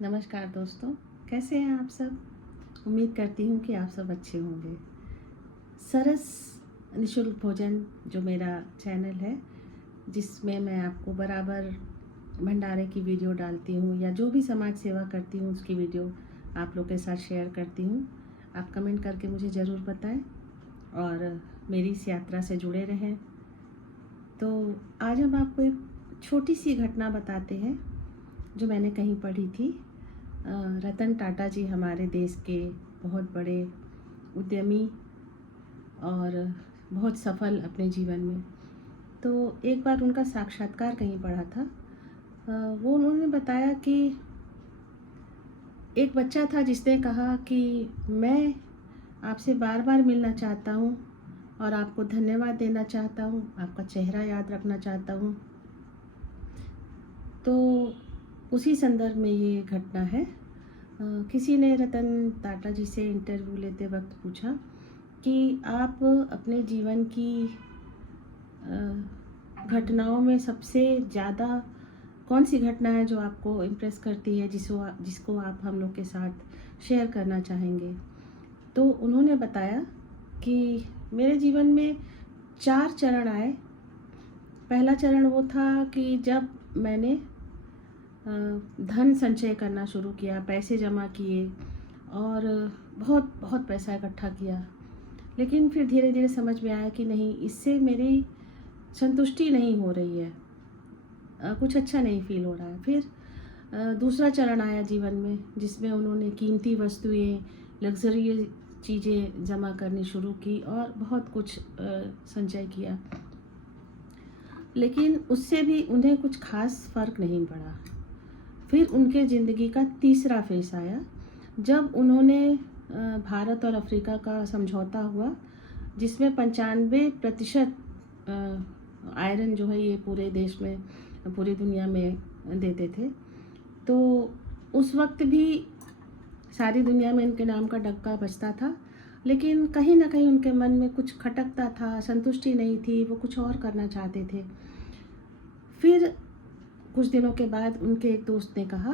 नमस्कार दोस्तों, कैसे हैं आप सब। उम्मीद करती हूँ कि आप सब अच्छे होंगे। सरस निशुल्क भोजन जो मेरा चैनल है, जिसमें मैं आपको बराबर भंडारे की वीडियो डालती हूँ या जो भी समाज सेवा करती हूँ उसकी वीडियो आप लोग के साथ शेयर करती हूँ। आप कमेंट करके मुझे ज़रूर बताएं और मेरी इस यात्रा से जुड़े रहें। तो आज हम आपको एक छोटी सी घटना बताते हैं जो मैंने कहीं पढ़ी थी। रतन टाटा जी हमारे देश के बहुत बड़े उद्यमी और बहुत सफल अपने जीवन में। तो एक बार उनका साक्षात्कार कहीं पढ़ा था। वो उन्होंने बताया कि एक बच्चा था जिसने कहा कि मैं आपसे बार बार मिलना चाहता हूँ और आपको धन्यवाद देना चाहता हूँ, आपका चेहरा याद रखना चाहता हूँ। तो उसी संदर्भ में ये घटना है। किसी ने रतन टाटा जी से इंटरव्यू लेते वक्त पूछा कि आप अपने जीवन की घटनाओं में सबसे ज़्यादा कौन सी घटना है जो आपको इम्प्रेस करती है, जिसको आप हम लोग के साथ शेयर करना चाहेंगे। तो उन्होंने बताया कि मेरे जीवन में 4 चरण आए। पहला चरण वो था कि जब मैंने धन संचय करना शुरू किया, पैसे जमा किए और बहुत बहुत पैसा इकट्ठा किया। लेकिन फिर धीरे धीरे समझ में आया कि नहीं, इससे मेरी संतुष्टि नहीं हो रही है, कुछ अच्छा नहीं फील हो रहा है। फिर दूसरा चरण आया जीवन में, जिसमें उन्होंने कीमती वस्तुएं, लग्जरी चीज़ें जमा करनी शुरू की और बहुत कुछ संचय किया। लेकिन उससे भी उन्हें कुछ खास फ़र्क नहीं पड़ा। फिर उनके ज़िंदगी का तीसरा फेस आया, जब उन्होंने भारत और अफ्रीका का समझौता हुआ, जिसमें 95% आयरन जो है ये पूरे देश में, पूरी दुनिया में देते थे। तो उस वक्त भी सारी दुनिया में इनके नाम का डंका बजता था, लेकिन कहीं ना कहीं उनके मन में कुछ खटकता था, संतुष्टि नहीं थी, वो कुछ और करना चाहते थे। फिर कुछ दिनों के बाद उनके एक दोस्त ने कहा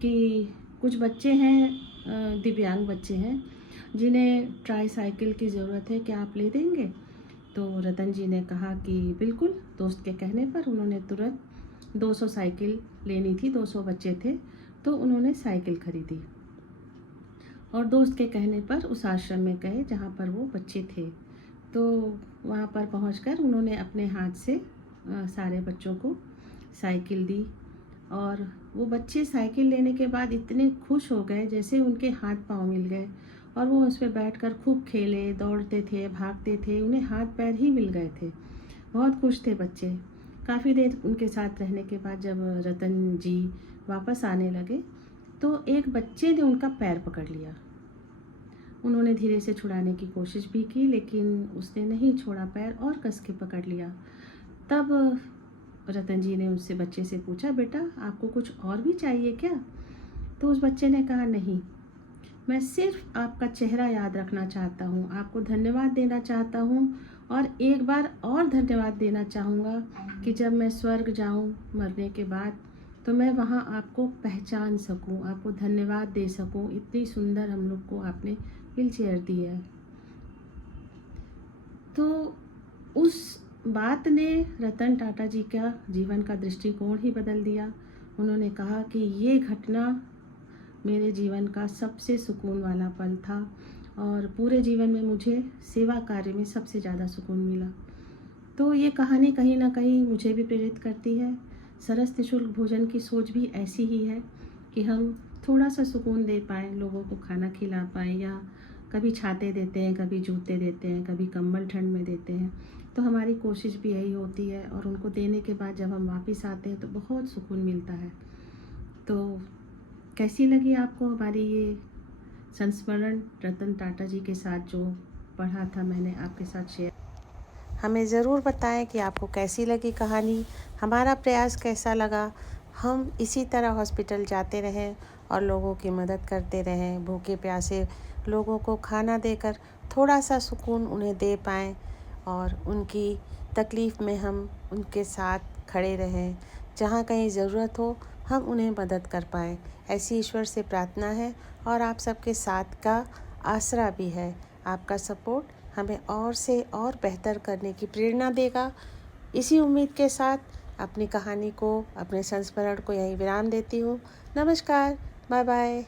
कि कुछ बच्चे हैं, दिव्यांग बच्चे हैं, जिन्हें ट्राईसाइकिल की ज़रूरत है, क्या आप ले देंगे। तो रतन जी ने कहा कि बिल्कुल। दोस्त के कहने पर उन्होंने तुरंत 200 साइकिल लेनी थी, 200 बच्चे थे, तो उन्होंने साइकिल खरीदी और दोस्त के कहने पर उस आश्रम में गए जहाँ पर वो बच्चे थे। तो वहाँ पर पहुँचकर उन्होंने अपने हाथ से सारे बच्चों को साइकिल दी और वो बच्चे साइकिल लेने के बाद इतने खुश हो गए जैसे उनके हाथ पांव मिल गए और वो उस पर बैठकर खूब खेले, दौड़ते थे, भागते थे, उन्हें हाथ पैर ही मिल गए थे। बहुत खुश थे बच्चे। काफ़ी देर उनके साथ रहने के बाद जब रतन जी वापस आने लगे तो एक बच्चे ने उनका पैर पकड़ लिया। उन्होंने धीरे से छुड़ाने की कोशिश भी की, लेकिन उसने नहीं छोड़ा पैर और कस के पकड़ लिया। तब रतन जी ने उससे बच्चे से पूछा, बेटा आपको कुछ और भी चाहिए क्या। तो उस बच्चे ने कहा, नहीं, मैं सिर्फ आपका चेहरा याद रखना चाहता हूँ, आपको धन्यवाद देना चाहता हूँ और एक बार और धन्यवाद देना चाहूँगा कि जब मैं स्वर्ग जाऊँ मरने के बाद तो मैं वहाँ आपको पहचान सकूँ, आपको धन्यवाद दे सकूँ, इतनी सुंदर हम लोग को आपने व्हील चेयर दी है। तो उस बात ने रतन टाटा जी का जीवन का दृष्टिकोण ही बदल दिया। उन्होंने कहा कि ये घटना मेरे जीवन का सबसे सुकून वाला पल था और पूरे जीवन में मुझे सेवा कार्य में सबसे ज़्यादा सुकून मिला। तो ये कहानी कहीं ना कहीं मुझे भी प्रेरित करती है। सरस निशुल्क भोजन की सोच भी ऐसी ही है कि हम थोड़ा सा सुकून दे पाएँ, लोगों को खाना खिला पाएँ, या कभी छाते देते हैं, कभी जूते देते हैं, कभी कंबल ठंड में देते हैं। तो हमारी कोशिश भी यही होती है और उनको देने के बाद जब हम वापस आते हैं तो बहुत सुकून मिलता है। तो कैसी लगी आपको हमारी ये संस्मरण रतन टाटा जी के साथ जो पढ़ा था मैंने आपके साथ शेयर। हमें ज़रूर बताएं कि आपको कैसी लगी कहानी, हमारा प्रयास कैसा लगा। हम इसी तरह हॉस्पिटल जाते रहें और लोगों की मदद करते रहें, भूखे प्यासे लोगों को खाना देकर थोड़ा सा सुकून उन्हें दे पाएँ और उनकी तकलीफ़ में हम उनके साथ खड़े रहें। जहाँ कहीं ज़रूरत हो हम उन्हें मदद कर पाएँ, ऐसी ईश्वर से प्रार्थना है और आप सबके साथ का आसरा भी है। आपका सपोर्ट हमें और से और बेहतर करने की प्रेरणा देगा। इसी उम्मीद के साथ अपनी कहानी को, अपने संस्मरण को यहीं विराम देती हूँ। नमस्कार, बाय बाय।